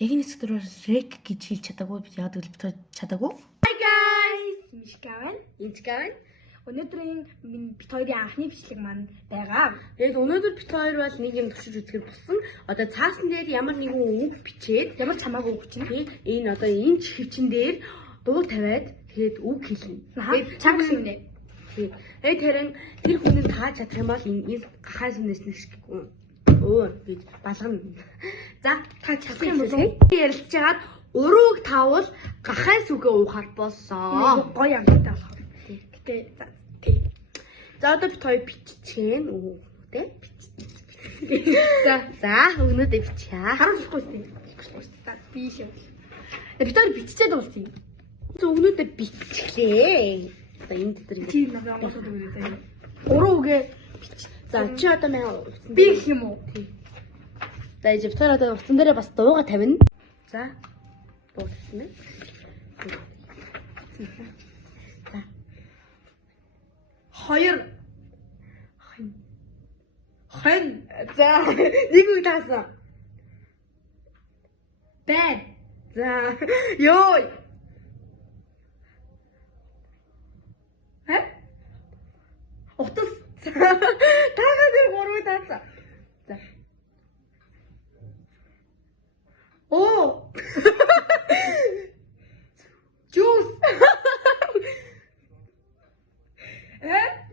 яг энэ сэдвээр рек гэж хэлж чадаагүй бид яагаад гэвэл бид чадаагүй. Hi guys, Мишгаван. Өнөөдрийн бид хоёрын анхны бичлэг маань байгаа. Тэгээд өнөөдөр бид хоёр бол нэг юм төвшиж үзэхээр болсон. Одоо цаасан дээр ямар нэгэн үг бичээд Ямар ч хамаагүй үг чинь. энэ одоо энэ чихвчин дээр дуу тавиад тэгээд үг хэлнэ. Тэгээд чаг шүнэ. Тэгээд тэрэн тэр хүнийг тааж чадах юм бол энэ гахаас үнээс нэг шиг гэж балгана. За та чадах юм бол ярилцж хагаад урууг тавал гахаас үгээ уухаар боллоо. Гоё амттай болох. Гэтэ За одоо бид хоёр биччихээн үгтэй. За өгнөдөө бичээ. харамсахгүй үстэй. За би шив. Бид хоёр биччихээд дууссан. Өгнөдөө биччихлээ. За энэ дээр Чи надад амгаалаад өгнө заяа. Уруу үгээ за чи одоо маа би гэх юм уу? За ижив тэр одоо утсан дээрээ бас дууга тавина. За дуусна. Хоёр. Хэн за нэг үг таасан. Бай. За ёо. Утас. Тагаад гурав таасан. За. Оо. Жуус.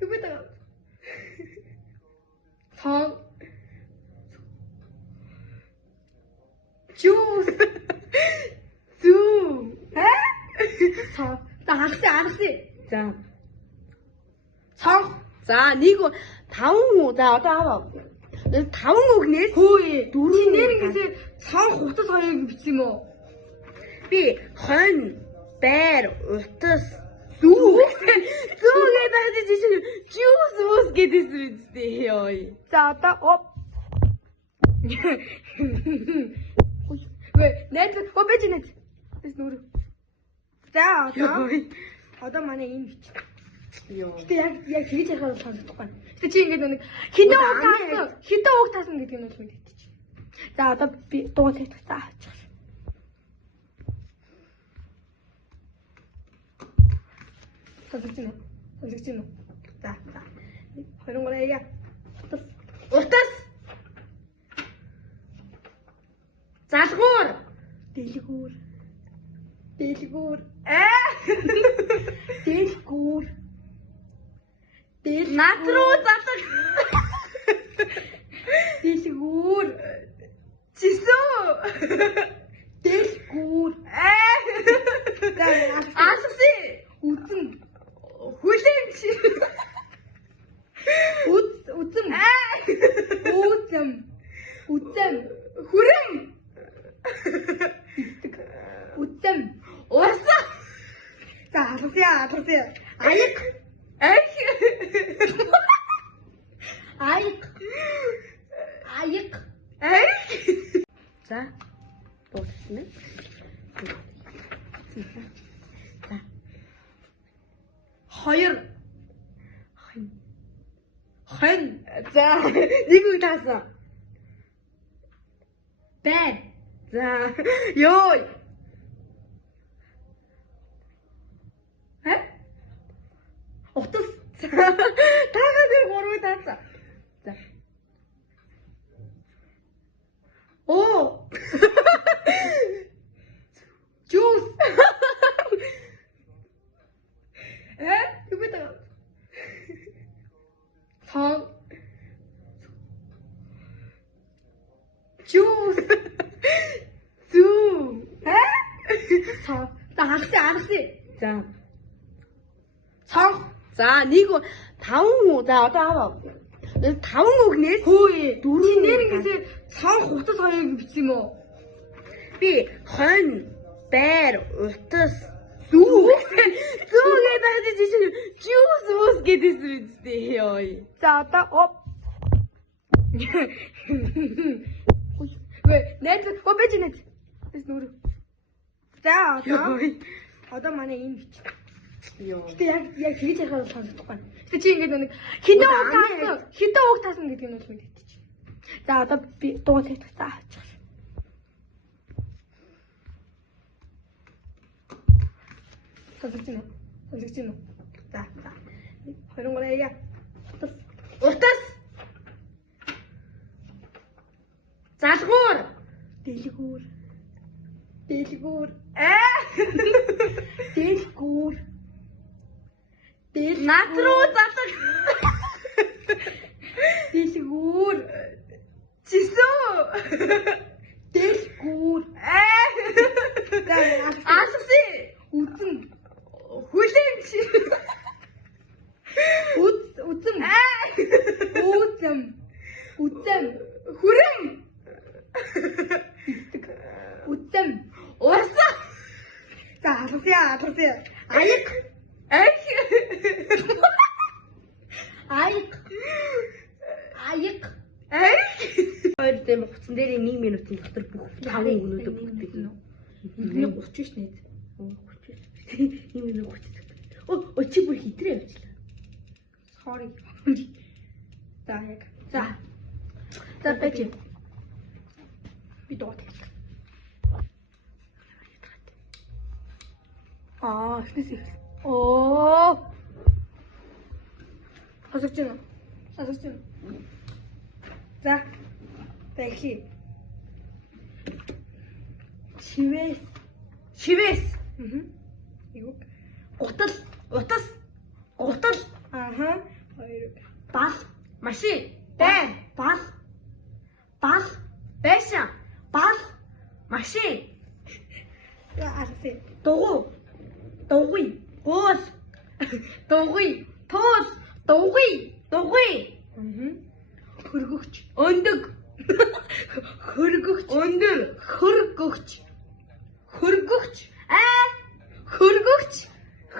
Юу бэ таа? Сон. Жуус. Зүү. Сон. Аргаси. За. Сон. За нэг таван за одоо аваа. Таван үгнээс Хөөе. Дөрөв Нэр үг. ингэсээ сон хутас хоёрыг бичсэн юм уу? Би хон байр утас зүү. Зүү гэдэг чинь juice ус гэдээсэн үстэй ёо. За одоо оп. Вэ нэт опэж нэт. Тэс нүр. За одоо манай энэ бич. Ёо. Гэтэ яг хийж яхаа сонсохгүй. Гэтэ чи ингэдэг нэг хитэн үг таасан гэдэг нь бол мэддэг чи. За одоо би дуу тавьчих. За аачих. Сонсож байна уу? За. 23 яа. Утас. Залгуур. Дэлгүүр. Дэлгүүр. Дэлгүүр. Над руу залгах. Дэлгүүр. Чисүү. Дэлгүүр. Алси. Үзэн. Хүлэнч. Үзэн. Үзэн. Хүрэм. Үзэн. Урса. За хасяа. Аяг. Аяг. За. Дуусна. За. Хоёр. Хэн. За нэг үг таасан. Бай. За ёо. Утас. Тагаад гурав таасан. За. Оо. Жуус. Юу бэ таа? Сон. Жуус. Зүү. Сон. Аргаси. За. Сон. За нэг таван за одоо аваа. Таван үгнээс Хөөе. Дөрөв Нэр үг. ингэсээ сон хутас хоёрыг бичсэн юм уу? Би хон байр утас зүү. Зүү гэдэг чинь juice ус гэдээсэн үстэй ёо. За одоо оп. Вэ нэт опэж нэт. Тэс нүр. За одоо манай энэ бич. Ёо. Гэтэ яг хийж яхаа сонсохгүй. Гэтэ чи ингэдэг нэг хитэн үг таасан гэдэг нь бол мэддэг чи. За одоо би дуу тавьчих. За аачих. Сонсогч байна уу? Сонсогч байна уу? За. 2 3 яа. Утас. Залгуур. Дэлгүүр. Дэлгүүр. Дэлгүүр. Над руу залгах. Дэлгүүр. Чисүү. Дэлгүүр. Алси. Үзэн. Хүлэнч. Үзэн. Үзэн. Хүрэм. Үзэн. Урсаа. За, алсаа. Аяг. Аяг. Хоёр дэм хуцсан дээр 1 минутын дотор бүх 5 өгнүүдийг бүтдэг. Энийг 30 ш нэт. 30. 1 минут 30. Чи бүр хитрээ явчихлаа. Sorry. За яг. За бэж. Би доод. Эхнээс. Хасагч юм. За. Бэхи. Шивээс. Юу? Утас. Аха. Хоёр. Бал. Машин. Байн. Бал. Байшин. Машин. За алсаа. Дугуй. Гуул. Дугуй. Хөргөгч. Өндөг. Хөргөгч. Өндөр. Хөргөгч.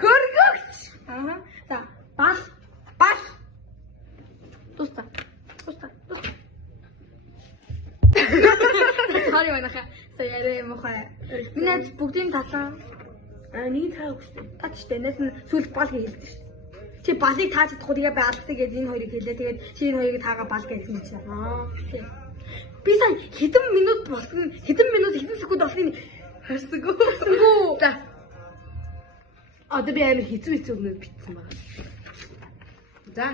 Хөргөгч. Аха. За. Бал. Туста. Sorry манайха. Саяарэ мохоо. Минь бүгдийн татлаа. Нэг таа өгчтэй. Татчтэй. Нэс нь сүлд бал хийлдэж шв. Чи балыг тааж чадахгүй тэгээ баалгасыг гэж энэ хоёрыг хэлээ. Тэгээд чи энэ хоёрыг таага бал гэсэн юм чинь. Тийм. Би сая хэдэн минут хэдэн секунд болсныг харсаггүй. За. Одоо би амар хэцүү өгнөд битсэн байгаа. За.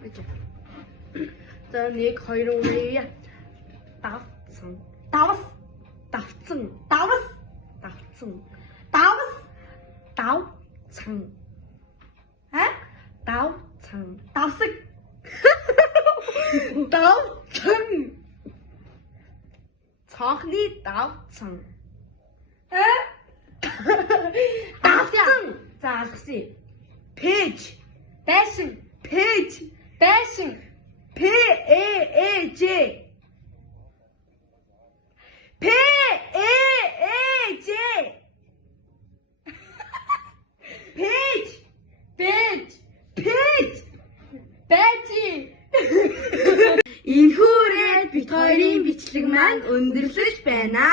Бэж. За 1 2 3 давцсан. Давсаг. Цонхны давцсан. Давсан. За алгасыг. Пэж. Байшин. P-E-E-J. P-E-E-J. Page. Бэжи. Энэхүүрээ бит хоёрын бичлэг маань өндөрлөж байна.